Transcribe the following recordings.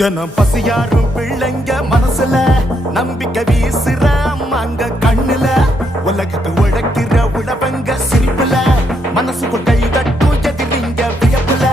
தினம் பசியாரும் பிள்ளைங்க மனசுல நம்பிக்கை வீசுற அம்மாங்க கண்ணுல உலகத்து உழைக்கிற உழவங்க சிரிப்புல மனசுக்குள் கை தட்டும் எதிரிங்க வியப்புல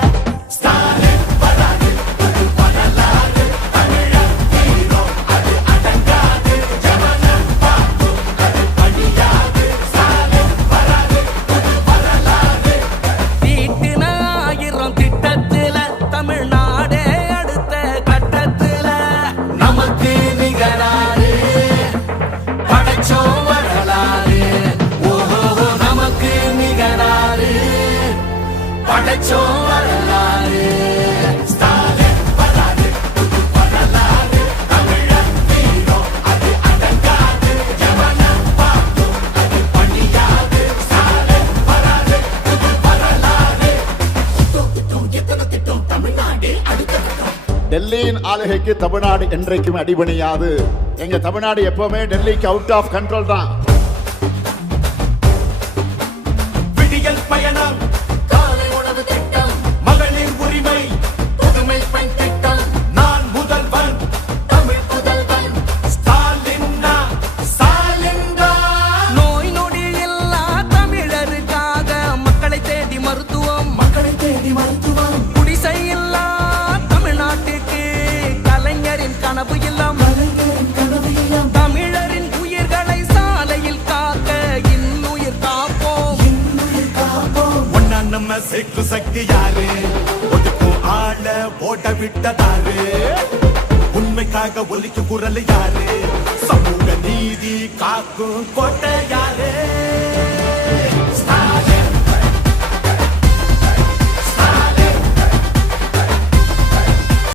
டெல்லியின் ஆளுகைக்கு தமிழ்நாடு என்றைக்கும் அடிபணியாது. எங்க தமிழ்நாடு எப்பவுமே டெல்லிக்கு அவுட் ஆஃப் கண்ட்ரோல் தான். விடியல் பயணம், காலை உணவு திட்டம், மகளிர் உரிமை, புதுமை பெண் திட்டம், நான் முதல்வன், தமிழ் புதல்வன், ஸ்டாலின்னா, ஸ்டாலின்னா. நோய் நொடி இல்லா தமிழருக்காக மக்களை தேடி மருத்துவம், மக்களை தேடி மருத்துவம், குடிசை இல்லா தமிழ்நாட்டுக்கு கலைஞரின் கனவு இல்லம், கனவு இல்லம், தமிழரின் உயிர்களை சாலையில் காக்க இன்னுயிர் காப்போம், இன்னுயிர் காப்போம். ஒன்னா நம்ம சேக்கு சக்தி யாரு, ஒதுக்கும் ஆள ஓட விட்டதாரு, உண்மைக்காக ஒலிக்கும் குரல் யாரு, சமூக நீதி காக்கும் கோட்டை யாரு.